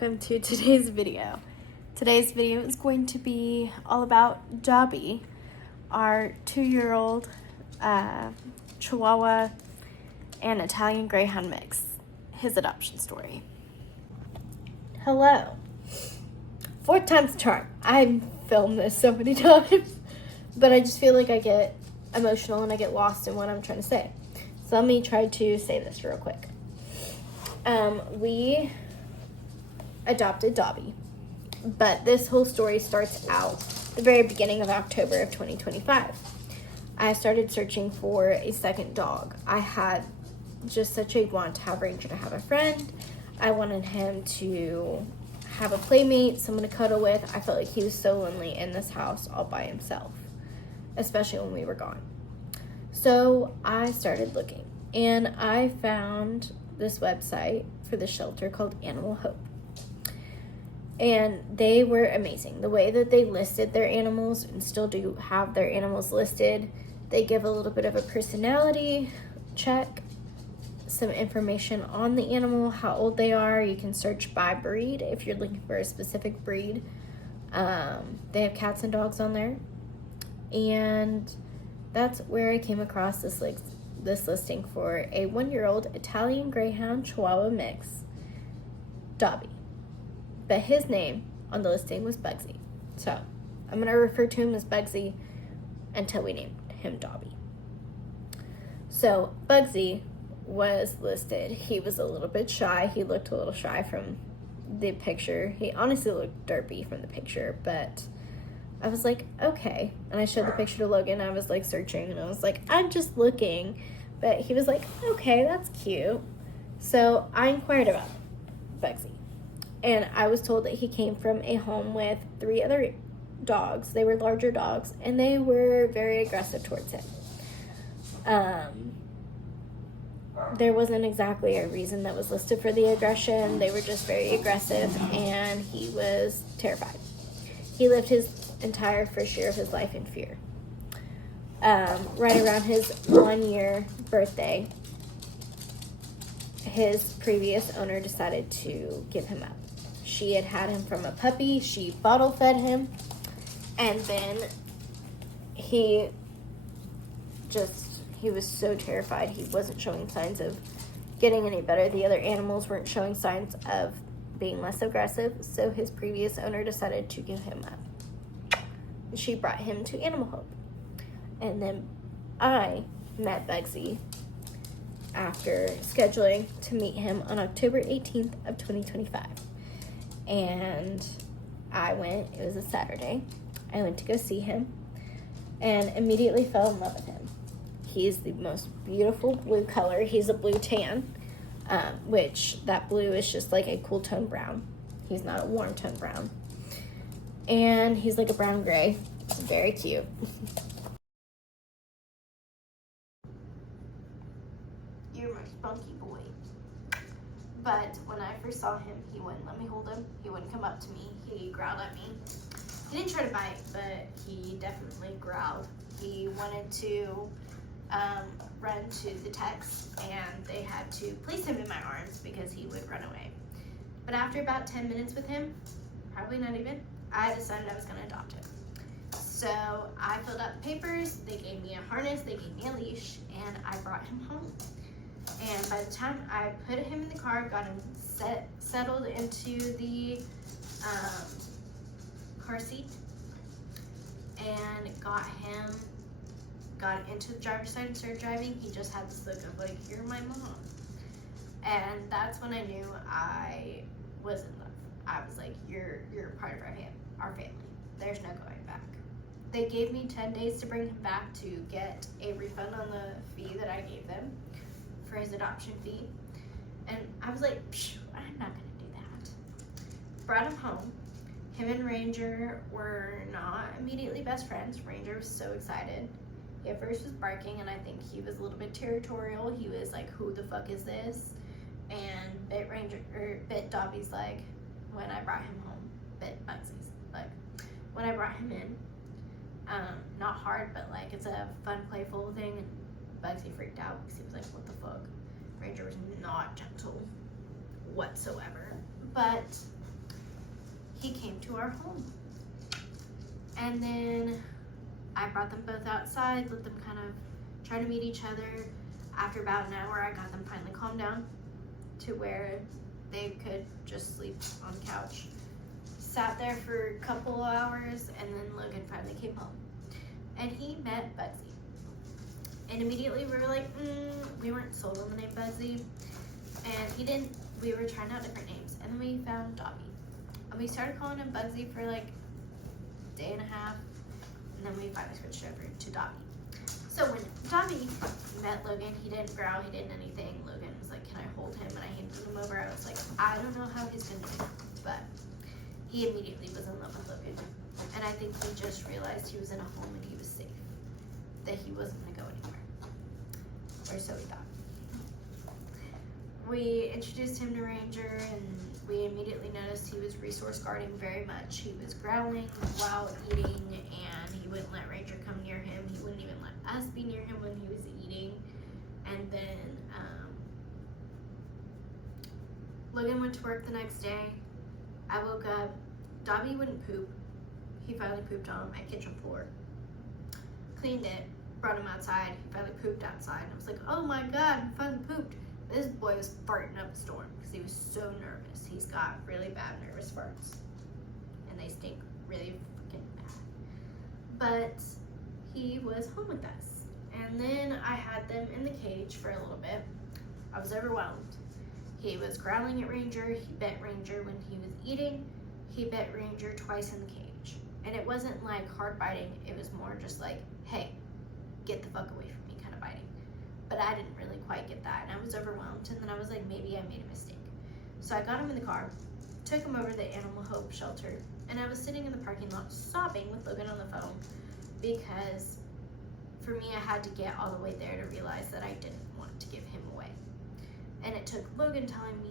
welcome to today's video. Today's video is going to be all about Dobby, our 2-year-old Chihuahua and Italian Greyhound mix, his adoption story. Hello. 4th time's the charm. I've filmed this so many times, but I just feel like I get emotional and I get lost in what I'm trying to say. So let me try to say this real quick. We adopted Dobby, but this whole story starts out the very beginning of October of 2025. I started searching for a second dog. I had just such a want to have Ranger to have a friend. I wanted him to have a playmate, someone to cuddle with. I felt like he was so lonely in this house all by himself, especially when we were gone. So I started looking, and I found this website for the shelter called Animal Hope. And they were amazing. The way that they listed their animals, and still do have their animals listed, they give a little bit of a personality check, some information on the animal, how old they are. You can search by breed if you're looking for a specific breed. They have cats and dogs on there. And that's where I came across this listing for a 1-year-old Italian Greyhound Chihuahua mix, Dobby. But his name on the listing was Bugsy. So I'm going to refer to him as Bugsy until we named him Dobby. So Bugsy was listed. He was a little bit shy. He looked a little shy from the picture. He honestly looked derpy from the picture, but I was like, okay. And I showed the picture to Logan. I was like searching, and I was like, I'm just looking. But he was like, okay, that's cute. So I inquired about Bugsy. And I was told that he came from a home with 3 other dogs. They were larger dogs, and they were very aggressive towards him. There wasn't exactly a reason that was listed for the aggression. They were just very aggressive, and he was terrified. He lived his entire first year of his life in fear. Right around his 1-year birthday, his previous owner decided to give him up. She had him from a puppy. She bottle fed him, and then he was so terrified. He wasn't showing signs of getting any better. The other animals weren't showing signs of being less aggressive, so his previous owner decided to give him up. She brought him to Animal Hope, and then I met Bugsy after scheduling to meet him on October 18th of 2025. And I went, it was a Saturday, I went to go see him and immediately fell in love with him. He's the most beautiful blue color. He's a blue tan, which that blue is just like a cool tone brown. He's not a warm tone brown. And he's like a brown gray. Very cute. You're my spunky boy. But when I first saw him, he wouldn't let me hold him. He wouldn't come up to me. He growled at me. He didn't try to bite, but he definitely growled. He wanted to run to the techs, and they had to place him in my arms because he would run away. But after about 10 minutes with him, probably not even, I decided I was going to adopt him. So I filled out the papers. They gave me a harness. They gave me a leash, and I brought him home. And by the time I put him in the car, got him settled into the car seat, and got into the driver's side and started driving, he just had this look of like, you're my mom. And that's when I knew I was in love. I was like, you're part of our family. There's no going back. They gave me 10 days to bring him back to get a refund on the fee that I gave them for his adoption fee. And I was like, I'm not gonna do that. Brought him home. Him and Ranger were not immediately best friends. Ranger was so excited. He at first was barking, and I think he was a little bit territorial. He was like, who the fuck is this? And bit Dobby's leg when I brought him home. Bit Bugsy's leg when I brought him in. Not hard, but like it's a fun, playful thing. And Bugsy freaked out because he was like, what the fuck? Ranger was not gentle whatsoever. But he came to our home. And then I brought them both outside, let them kind of try to meet each other. After about an hour, I got them finally calmed down to where they could just sleep on the couch. Sat there for a couple hours, and then Logan finally came home. And he met Bugsy. And immediately we were like, we weren't sold on the name Bugsy. And he didn't, we were trying out different names. And then we found Dobby. And we started calling him Bugsy for like a day and a half. And then we finally switched over to Dobby. So when Dobby met Logan, he didn't growl, he didn't anything. Logan was like, can I hold him? And I handed him over. I was like, I don't know how he's gonna do, but he immediately was in love with Logan. And I think he just realized he was in a home and he was safe, that he wasn't gonna go anywhere, or so he thought. We introduced him to Ranger, and we immediately noticed he was resource guarding very much. He was growling while eating, and he wouldn't let Ranger come near him. He wouldn't even let us be near him when he was eating. And then Logan went to work the next day. I woke up. Dobby wouldn't poop. He finally pooped on my kitchen floor. Cleaned it, brought him outside. He finally pooped outside. And I was like, oh my God, he finally pooped. This boy was farting up a storm because he was so nervous. He's got really bad nervous farts. And they stink really freaking bad. But he was home with us. And then I had them in the cage for a little bit. I was overwhelmed. He was growling at Ranger. He bit Ranger when he was eating. He bit Ranger twice in the cage. And it wasn't like hard biting. It was more just like, hey, get the fuck away from me kind of biting. But I didn't really quite get that, and I was overwhelmed, and then I was like, maybe I made a mistake. So I got him in the car, took him over to the Animal Hope shelter, and I was sitting in the parking lot sobbing with Logan on the phone because for me, I had to get all the way there to realize that I didn't want to give him away. And it took Logan telling me,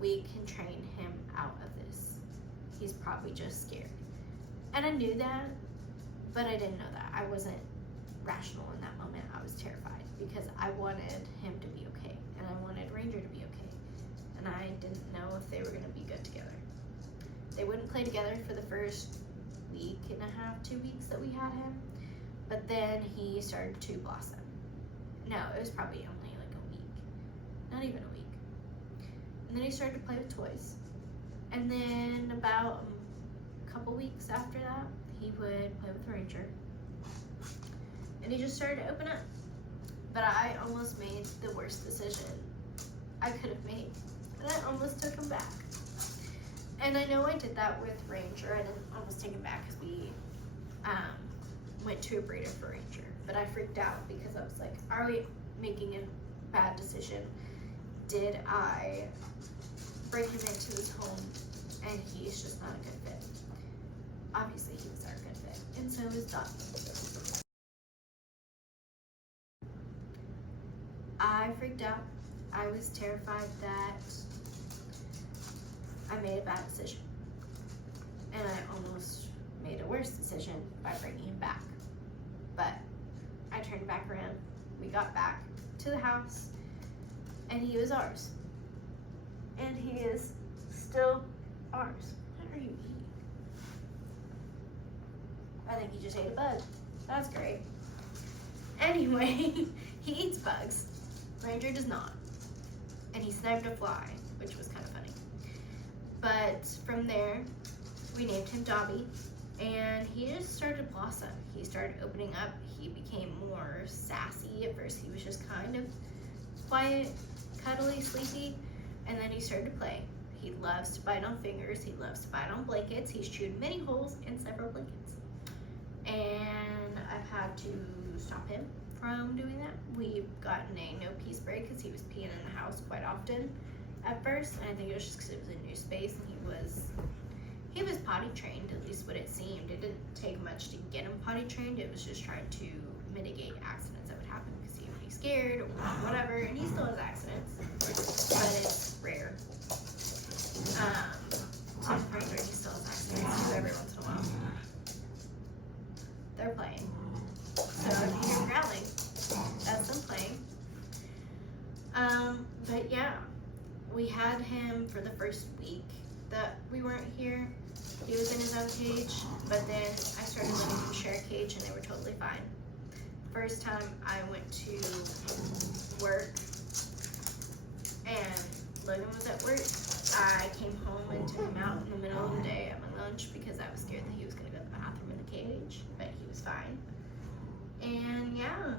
we can train him out of this. He's probably just scared. And I knew that, but I didn't know that. I wasn't rational in that moment. I was terrified because I wanted him to be okay, and I wanted Ranger to be okay, and I didn't know if they were going to be good together. They wouldn't play together for the first week and a half, 2 weeks that we had him, but then he started to blossom. No, it was probably only like a week, not even a week. And then he started to play with toys, and then about a couple weeks after that, he would play with Ranger, and he just started to open up. But I almost made the worst decision I could have made. And I almost took him back. And I know I did that with Ranger. I didn't almost take him back because we went to a breeder for Ranger. But I freaked out because I was like, are we making a bad decision? Did I bring him into this home and he's just not a good fit? Obviously he was our good fit. And so was Dobby. I freaked out. I was terrified that I made a bad decision. And I almost made a worse decision by bringing him back. But I turned back around. We got back to the house, and he was ours. And he is still ours. What are you eating? I think he just ate a bug. That's great. Anyway, he eats bugs. Ranger does not. And he sniped a fly, which was kind of funny. But from there, we named him Dobby, and he just started to blossom. He started opening up. He became more sassy. At first, he was just kind of quiet, cuddly, sleepy, and then he started to play. He loves to bite on fingers. He loves to bite on blankets. He's chewed many holes in several blankets. And I've had to stop him from doing that. We've gotten a no pee spray because he was peeing in the house quite often at first, and I think it was just because it was a new space, and he was potty trained, at least what it seemed. It didn't take much to get him potty trained. It was just trying to mitigate accidents that would happen because he would be scared or whatever, and he still has accidents, but it's rare. To the point where he still has accidents too every once in a while. They're playing. So if you hear growling, that's them playing. But yeah, we had him for the first week that we weren't here. He was in his own cage, but then I started letting him share a cage and they were totally fine. First time I went to work and Logan was at work, I came home and took him out in the middle of the day at my lunch because I was scared that he was going to go to the bathroom in the cage, but he was fine. And yeah,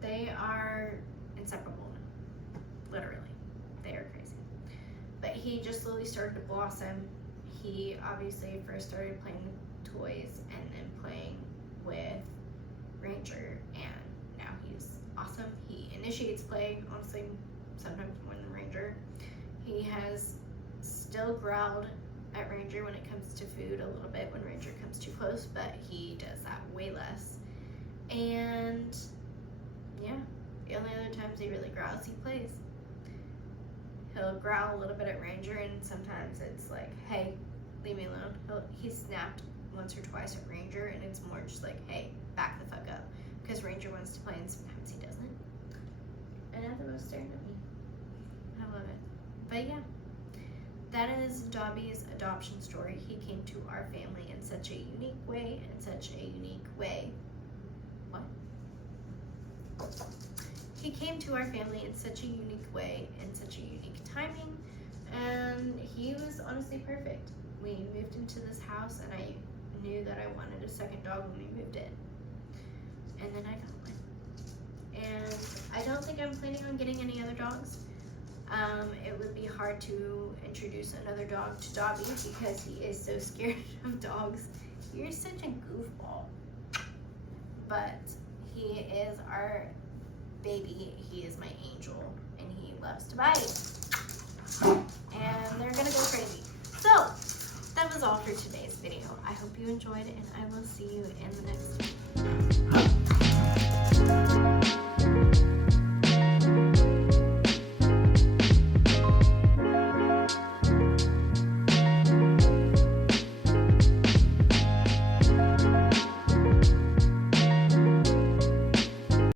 they are inseparable now. Literally. They are crazy. But he just slowly started to blossom. He obviously first started playing with toys and then playing with Ranger, and now he's awesome. He initiates play, honestly, sometimes more than Ranger. He has still growled at Ranger when it comes to food a little bit when Ranger comes too close, but he does that way less. And yeah, the only other times he really growls, he plays. He'll growl a little bit at Ranger, and sometimes it's like, hey, leave me alone. He snapped once or twice at Ranger, and it's more just like, hey, back the fuck up. Because Ranger wants to play, and sometimes he doesn't. And now they're both staring at me. I love it. But yeah, that is Dobby's adoption story. He came to our family in such a unique way, What? He came to our family in such a unique way, in such a unique timing, and he was honestly perfect. We moved into this house, and I knew that I wanted a second dog when we moved in. And then I got one. And I don't think I'm planning on getting any other dogs. It would be hard to introduce another dog to Dobby because he is so scared of dogs. You're such a goofball. But he is our baby. He is my angel, and he loves to bite. And they're gonna go crazy. So, that was all for today's video. I hope you enjoyed it, and I will see you in the next one.